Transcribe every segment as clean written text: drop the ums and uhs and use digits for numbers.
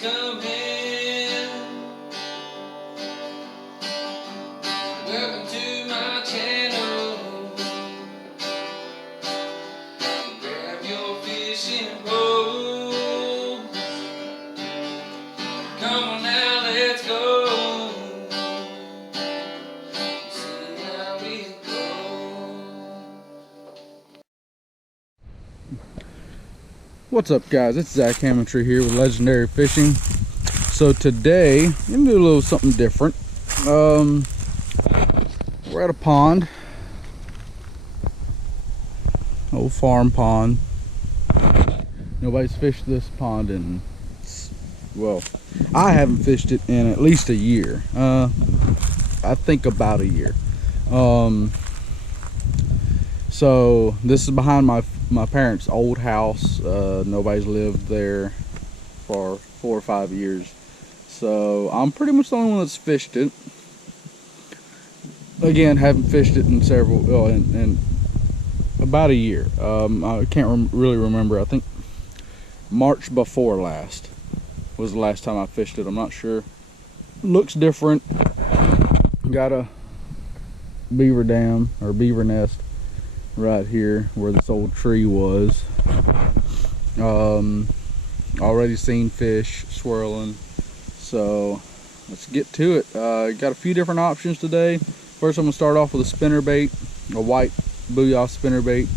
come in. Welcome to my channel. Grab your fishing pole. Come on now, let's go. See how it goes. What's up, guys? It's Zach Hammontree here with Legendary Fishing. So today I'm gonna do a little something different. We're at a pond, old farm pond. Nobody's fished this pond in, well, I haven't fished it in at least a year. I think about a year. So this is behind my parents' old house. Nobody's lived there for 4 or 5 years, so I'm pretty much the only one that's fished it. Again, haven't fished it in in about a year. I can't really remember. I think March before last was the last time I fished it. I'm not sure. Looks different. Got a beaver dam or beaver nest right here where this old tree was. Already seen fish swirling, so let's get to it. Got a few different options today. First, I'm gonna start off with a spinnerbait, a white booyah spinnerbait.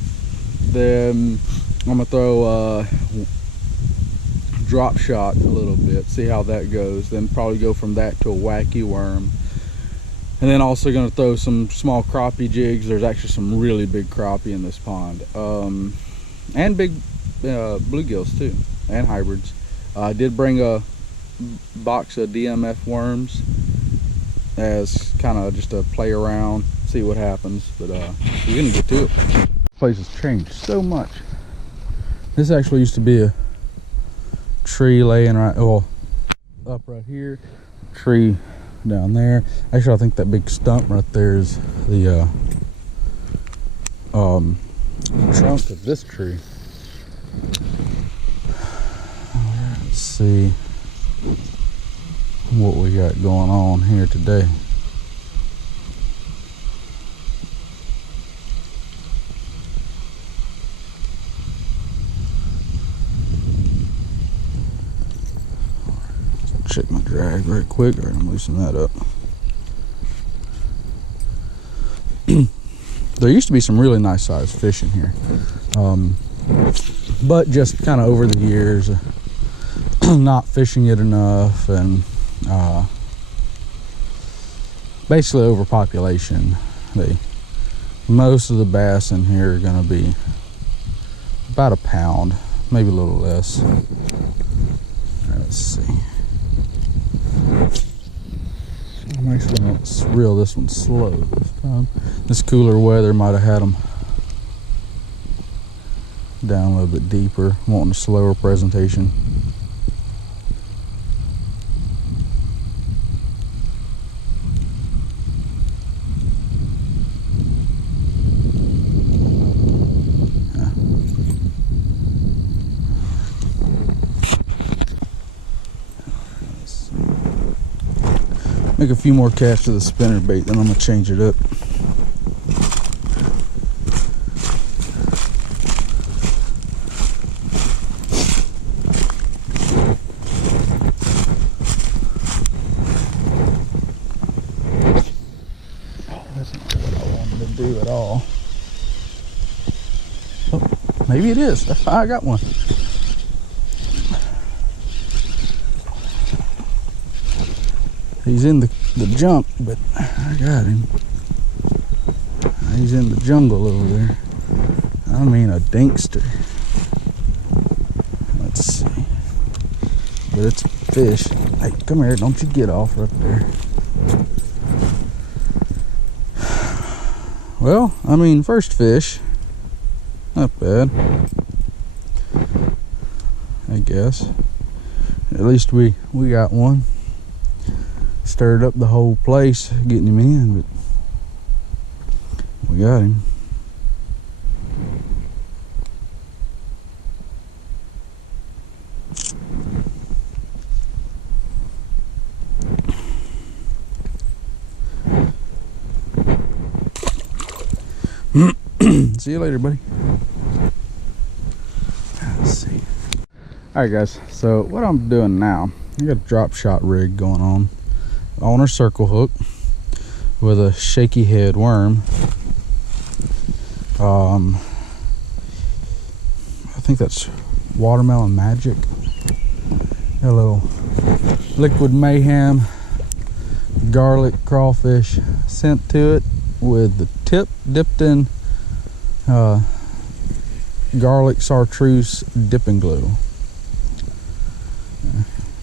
Then I'm gonna throw drop shot a little bit, see how that goes. Then probably go from that to a wacky worm. And then also going to throw some small crappie jigs. There's actually some really big crappie in this pond, and big bluegills too, and hybrids. I did bring a box of DMF worms as kind of just a play around, see what happens. But we're gonna get to it. This place has changed so much. This actually used to be a tree laying up right here, tree down there. Actually, I think that big stump right there is the trunk of this tree. Let's see what we got going on here today. Check my drag very quick. All right, I'm loosening that up. There used to be some really nice sized fish in here, but just kind of over the years, not fishing it enough, and basically overpopulation. Most of the bass in here are going to be about a pound, maybe a little less. All right, let's see. I'm actually going to reel this one slow this time. This cooler weather might have had them down a little bit deeper, wanting a slower presentation. Make a few more casts to the spinnerbait, then I'm gonna change it up. Oh, that's not what I wanted to do at all. Oh, maybe it is. I got one. He's in the junk, but I got him. He's in the jungle over there. I mean a dinkster. Let's see. But it's a fish. Hey, come here. Don't you get off right there. Well, I mean, first fish. Not bad, I guess. At least we got one. Stirred up the whole place getting him in, but we got him. See you later, buddy. Let's see. Alright guys, so what I'm doing now, I got a drop shot rig going on a circle hook with a shaky head worm. I think that's Watermelon Magic. Got a little Liquid Mayhem garlic crawfish scent to it with the tip dipped in garlic chartreuse dipping glue.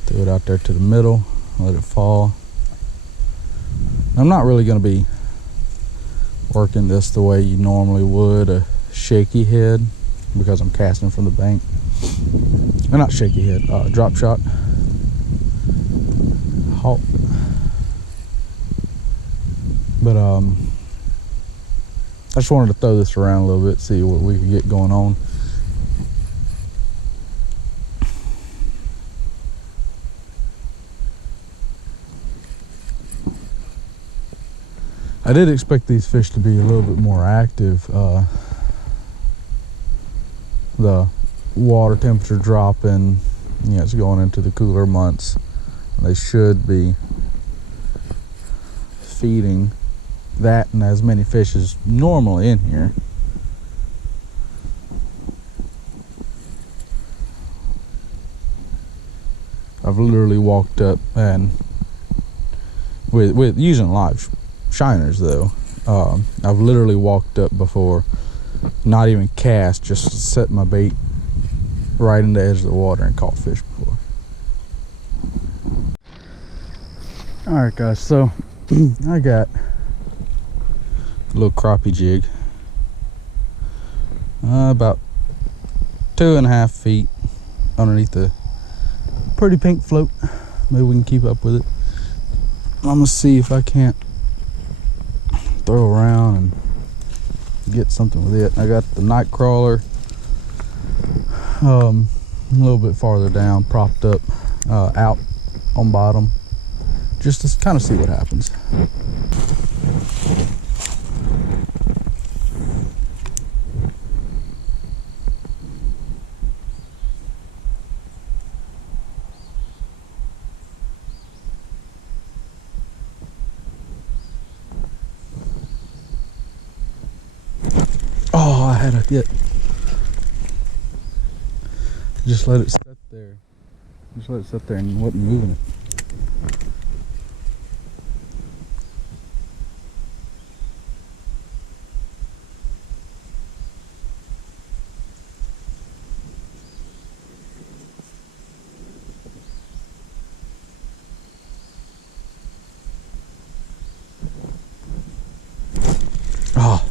Throw it out there to the middle, let it fall. I'm not really going to be working this the way you normally would a shaky head because I'm casting from the bank. Or not shaky head, drop shot. Halt. But I just wanted to throw this around a little bit, see what we could get going on. I did expect these fish to be a little bit more active. The water temperature dropping, it's going into the cooler months. They should be feeding that and as many fish as normally in here. I've literally walked up and with using live shiners though, I've literally walked up before, not even cast, just set my bait right in the edge of the water and caught fish before. Alright guys, so I got a little crappie jig, about 2.5 feet underneath the pretty pink float. Maybe we can keep up with it. I'm gonna see if I can't throw around and get something with it. I got the night crawler a little bit farther down, propped up out on bottom, just to kind of see what happens. Oh, I had a hit. Just let it sit there. Just let it sit there and wasn't moving it. Oh.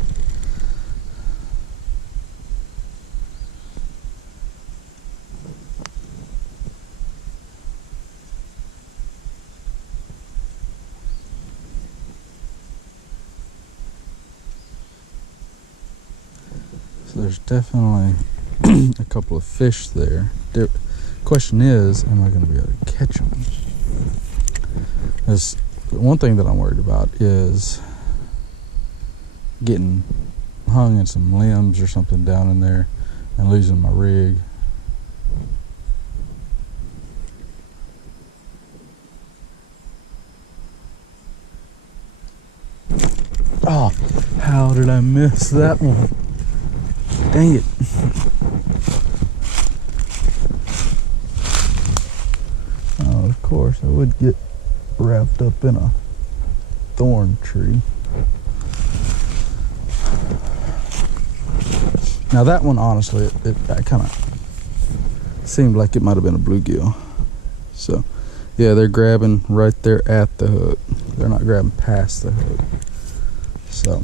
So there's definitely a couple of fish there. The question is, am I going to be able to catch them? Because one thing that I'm worried about is getting hung in some limbs or something down in there and losing my rig. Oh, how did I miss that one? Dang it. Oh, of course, I would get wrapped up in a thorn tree. Now that one, honestly, it kind of seemed like it might have been a bluegill. So, yeah, they're grabbing right there at the hook. They're not grabbing past the hook. So,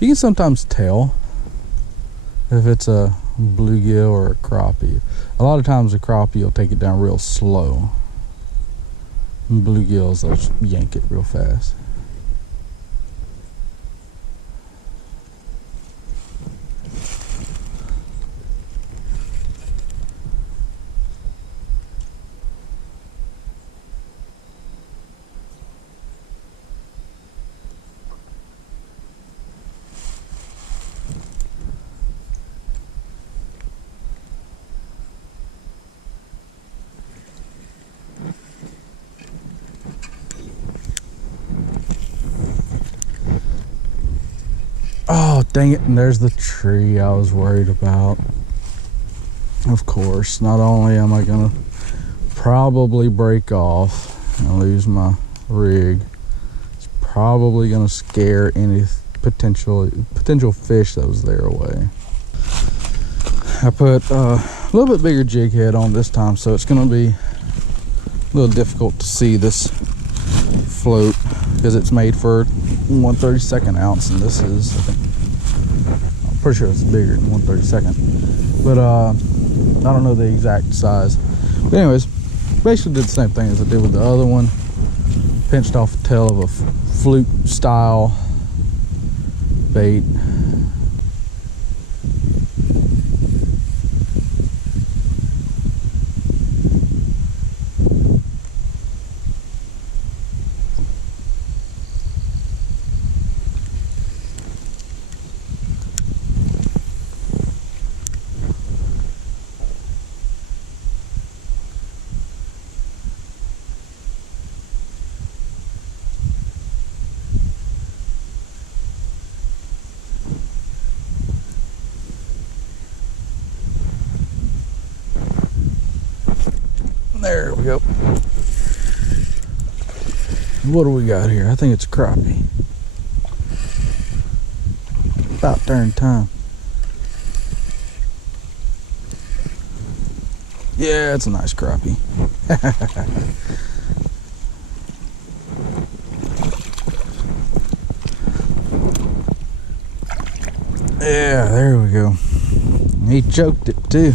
you can sometimes tell if it's a bluegill or a crappie. A lot of times a crappie will take it down real slow. And bluegills, they'll just yank it real fast. Dang it, and there's the tree I was worried about. Of course, not only am I gonna probably break off and lose my rig, it's probably gonna scare any potential fish that was there away. I put a little bit bigger jig head on this time, so it's gonna be a little difficult to see this float because it's made for 1/32 ounce, and this is, I'm pretty sure it's bigger than 1/32, but I don't know the exact size. But anyways, basically did the same thing as I did with the other one. Pinched off the tail of a fluke style bait. There we go. What do we got here? I think it's crappie. About darn time. Yeah, it's a nice crappie. Yeah, there we go. He choked it too.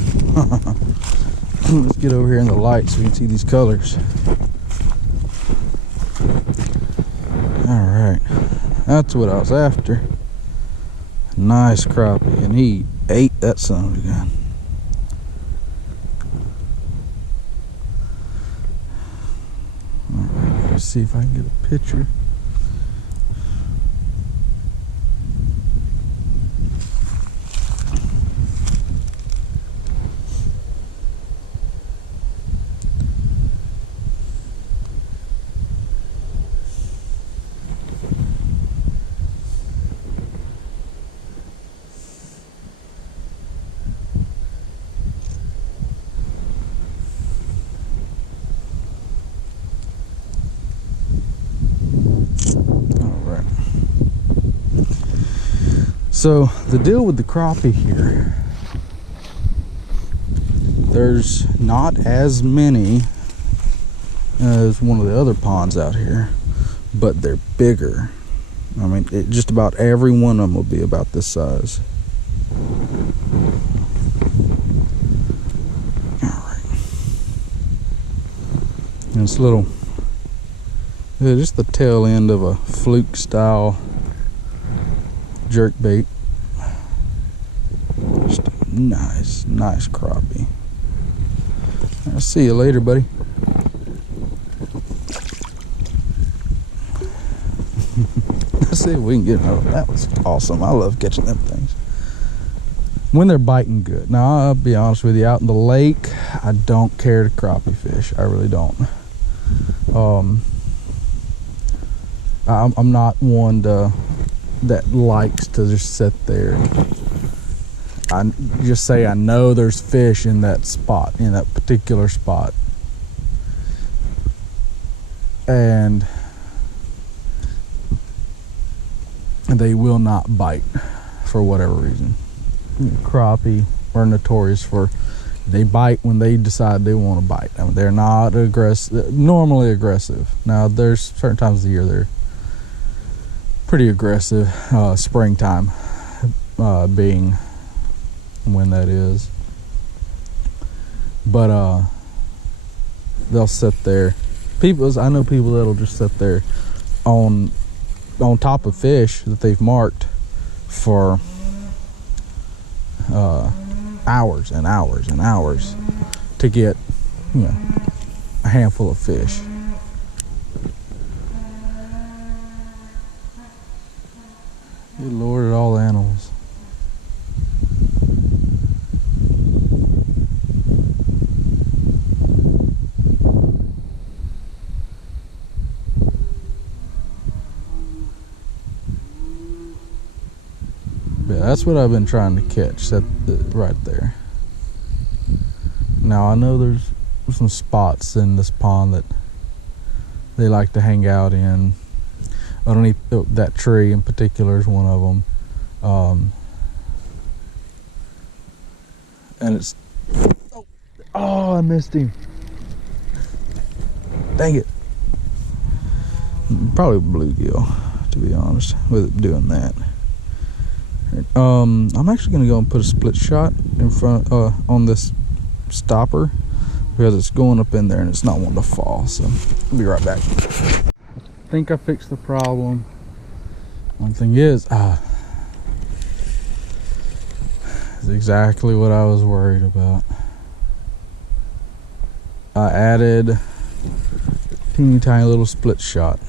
Let's get over here in the light so we can see these colors. All right, that's what I was after. Nice crappie, and he ate that son of a gun. All right, let's see if I can get a picture. So the deal with the crappie here, there's not as many as one of the other ponds out here, but they're bigger. I mean, just about every one of them will be about this size. All right. And it's little, just the tail end of a fluke style jerk bait. Just a nice crappie. I'll see you later, buddy. Let's see if we can get another. That was awesome. I love catching them things when they're biting good. Now, I'll be honest with you, out in the lake, I don't care to crappie fish. I really don't. I'm not one that likes to just sit there. I just say I know there's fish in that spot, in that particular spot, and they will not bite for whatever reason. Crappie are notorious for, they bite when they decide they want to bite. I mean, they're not normally aggressive. Now, there's certain times of the year they're pretty aggressive, springtime being when that is, but they'll sit there. I know people that'll just sit there on top of fish that they've marked for hours and hours and hours to get, a handful of fish. Good Lord at all the animals. Yeah, that's what I've been trying to catch, right there. Now I know there's some spots in this pond that they like to hang out in. Underneath that tree in particular is one of them. And it's, oh, I missed him. Dang it. Probably bluegill, to be honest, with it doing that. I'm actually gonna go and put a split shot in front on this stopper because it's going up in there and it's not wanting to fall. So I'll be right back. I think I fixed the problem. One thing is, it's exactly what I was worried about. I added a teeny tiny little split shot,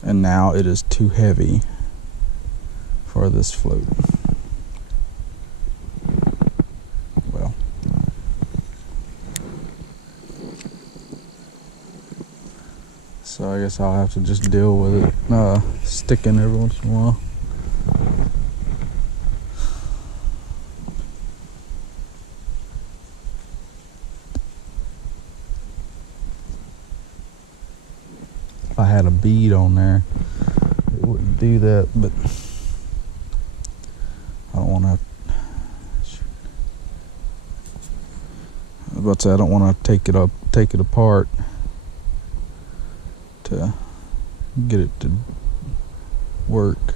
and now it is too heavy for this float. Well, so I guess I'll have to just deal with it sticking every once in a while. If I had a bead on there, it wouldn't do that, but I don't want to. I was about to say I don't want to take it apart to get it to work.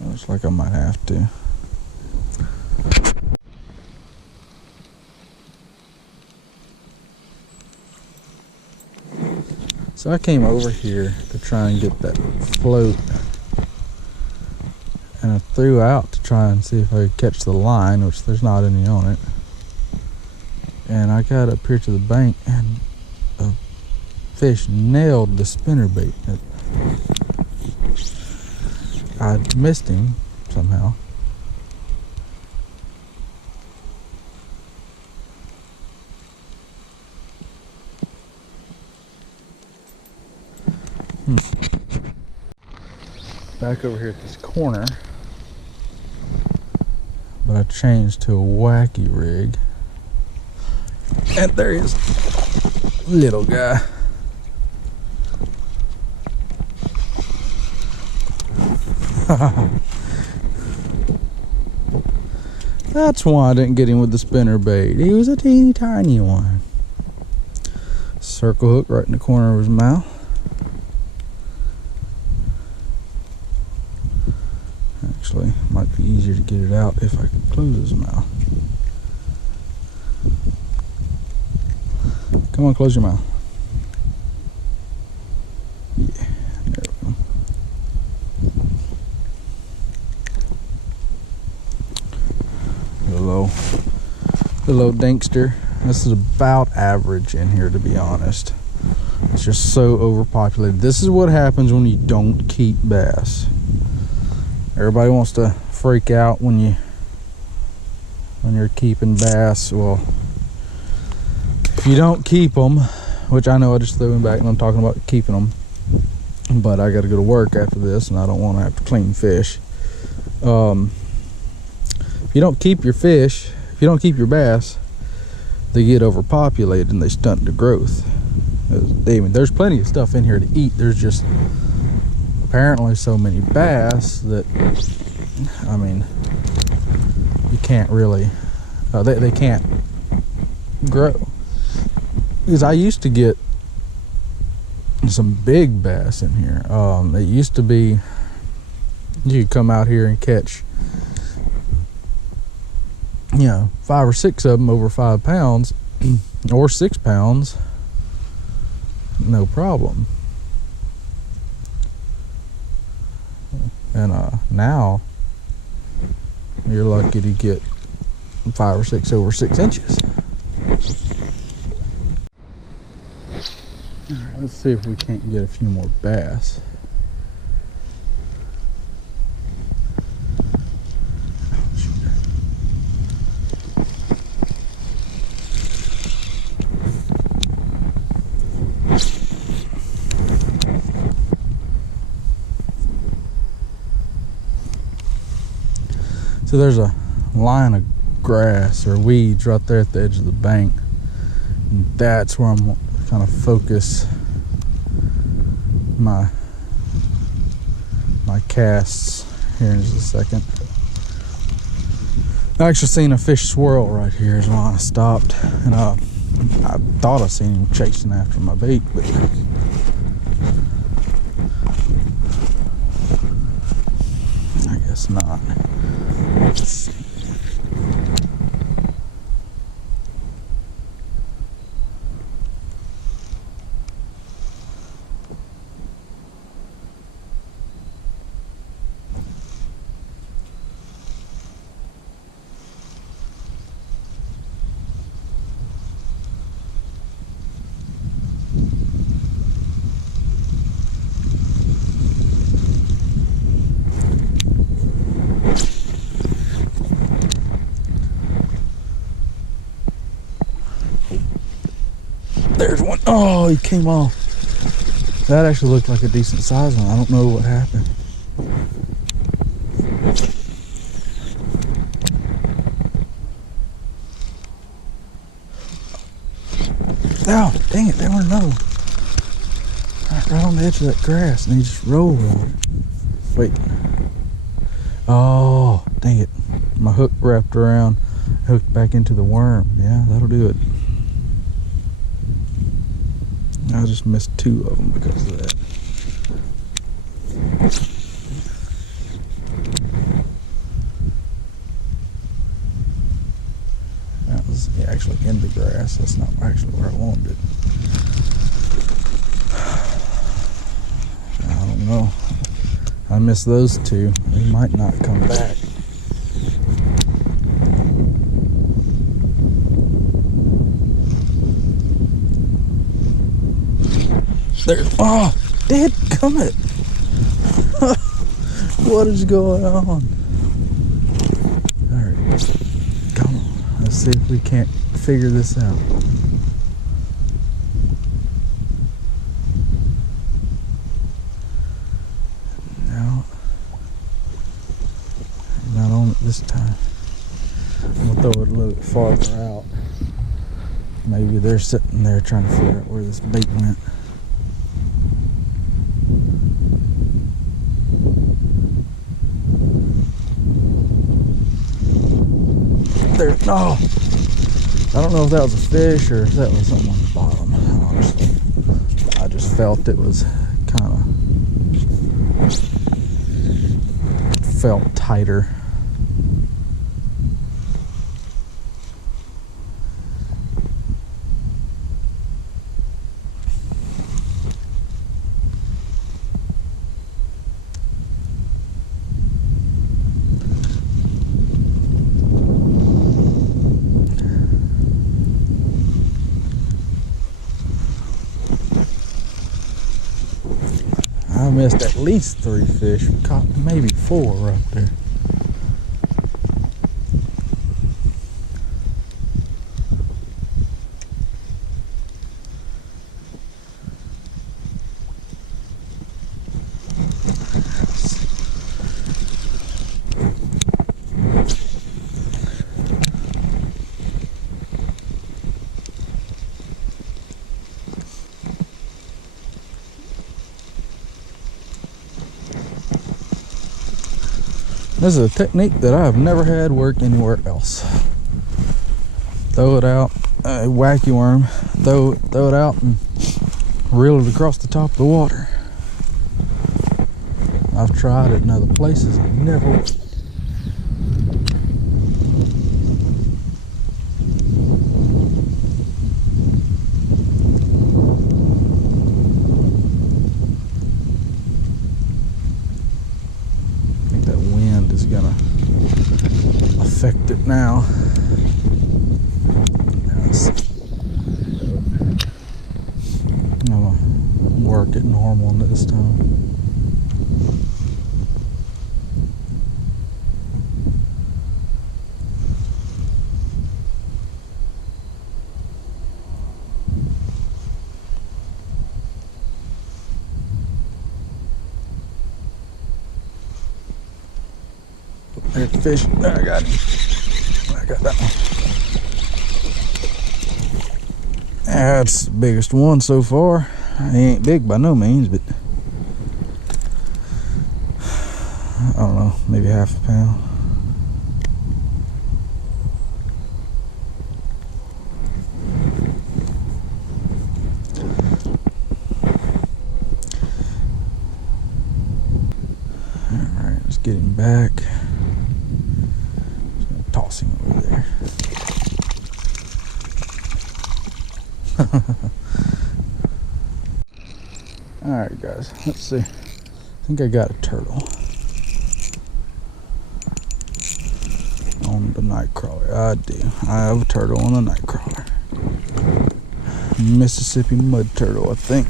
Looks like I might have to. So I came over here to try and get that float, and I threw out to try and see if I could catch the line, which there's not any on it. And I got up here to the bank and a fish nailed the spinnerbait. I missed him somehow. Back over here at this corner, but I changed to a wacky rig, and there he is, little guy. That's why I didn't get him with the spinner bait. He was a teeny tiny one. Circle hook right in the corner of his mouth. Actually, might be easier to get it out if I could close his mouth. Come on, close your mouth. Yeah, there we go. Little dankster. This is about average in here, to be honest. It's just so overpopulated. This is what happens when you don't keep bass. Everybody wants to freak out when you're keeping bass. Well, if you don't keep them, which I know I just threw them back and I'm talking about keeping them, but I got to go to work after this and I don't want to have to clean fish. If you don't keep your fish, if you don't keep your bass, they get overpopulated and they stunt the growth. There's plenty of stuff in here to eat. There's just apparently so many bass that, I mean, you can't really, they can't grow. Because I used to get some big bass in here. It used to be, you could come out here and catch, 5 or 6 of them over 5 pounds or 6 pounds, no problem. And now you're lucky to get 5 or 6 over 6 inches. All right, let's see if we can't get a few more bass. So there's a line of grass or weeds right there at the edge of the bank. And that's where I'm going to kind of focus my casts here in just a second. I actually seen a fish swirl right here is why I stopped, and I thought I seen him chasing after my bait, but I guess not. Let's see. There's one. Oh, he came off. That actually looked like a decent size one. I don't know what happened. Oh, dang it, there was another one. Right on the edge of that grass, and he just rolled over it. Wait. Oh, dang it. My hook wrapped around, hooked back into the worm. Yeah, that'll do it. I just missed 2 of them because of that. That was actually in the grass. That's not actually where I wanted it. I don't know. I missed those 2. They might not come back. There's, oh, dadgummit. What is going on? Alright, come on. Let's see if we can't figure this out. No. Not on it this time. I'm gonna throw it a little bit farther out. Maybe they're sitting there trying to figure out where this bait went. There, no. I don't know if that was a fish or if that was something on the bottom, honestly. I just felt it was kind of felt tighter. I missed at least 3 fish. We caught maybe 4 right there. This is a technique that I have never had work anywhere else. Throw it out, a wacky worm, throw it out and reel it across the top of the water. I've tried it in other places and never worked. Affect it now. I'm gonna work it normal this time. There's the fish. There, I got him. I got that one. That's the biggest one so far. He ain't big by no means, but I don't know, maybe half a pound. Alright, let's get him back. Just gonna toss him over there. Alright guys, let's see. I think I got a turtle on the night crawler. I do. I have a turtle on the night crawler. Mississippi mud turtle, I think.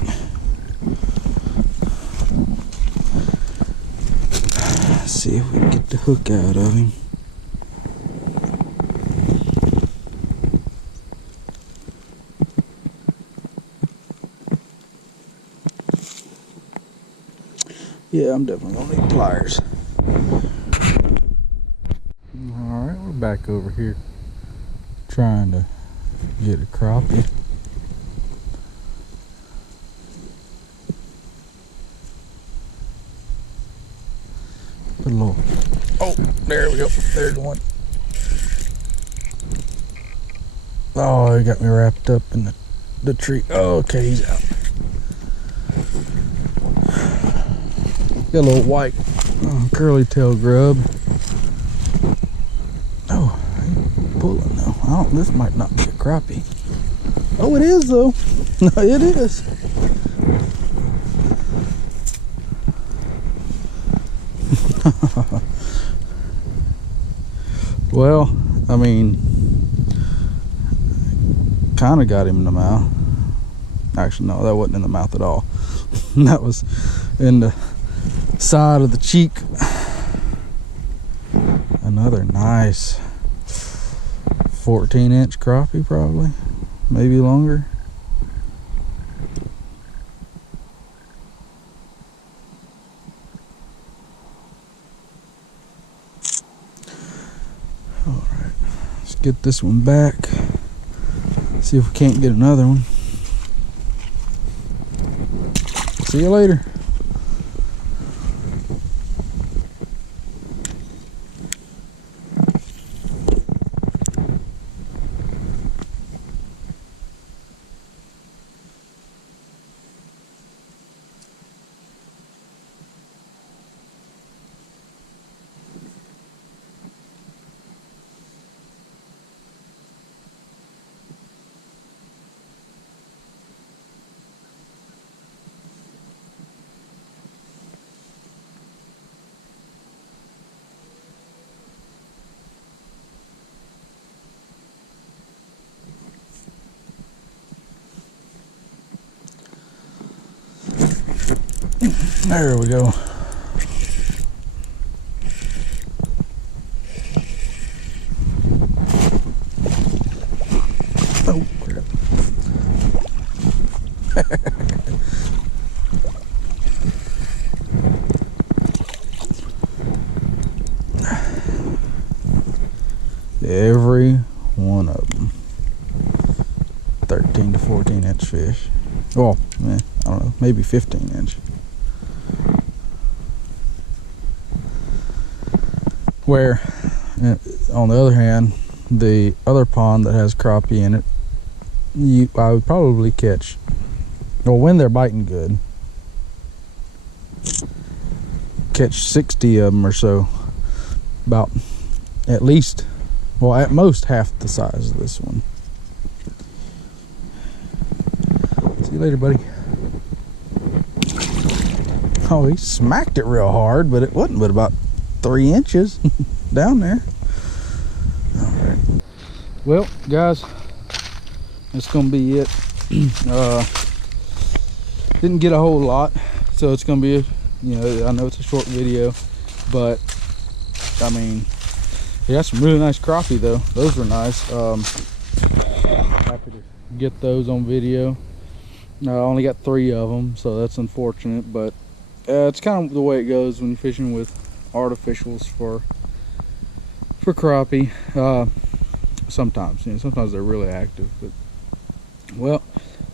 Let's see if we can get the hook out of him. Yeah, I'm definitely gonna need pliers. Alright, we're back over here trying to get a crappie. Put a little, oh, there we go. There's one. Oh, he got me wrapped up in the tree. Oh, okay, he's out. Got a little white curly tail grub. Oh, he's pulling though. This might not be a crappie. Oh, it is though. No, it is. Well, I mean, kind of got him in the mouth. Actually, no, that wasn't in the mouth at all. That was in the side of the cheek. Another nice 14-inch crappie, probably, maybe longer. All right, let's get this one back. See if we can't get another one. See you later. There we go. Oh, crap. Every one of them. 13 to 14-inch fish. Well, I don't know, maybe 15-inch. Where, on the other hand, the other pond that has crappie in it, I would probably catch, well, when they're biting good, catch 60 of them or so. About, at least, well, at most half the size of this one. See you later, buddy. Oh, he smacked it real hard, but it wasn't but about 3 inches down there. All right. Well, guys, that's gonna be it. Didn't get a whole lot, so it's gonna be I know it's a short video, but I mean, he got some really nice crappie though. Those were nice. Happy to get those on video. I only got 3 of them, so that's unfortunate, but it's kind of the way it goes when you're fishing with artificials for for crappie. Sometimes, you know, sometimes they're really active. But well,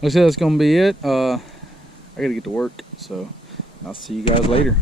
like I said, that's gonna be it. I gotta get to work, so I'll see you guys later.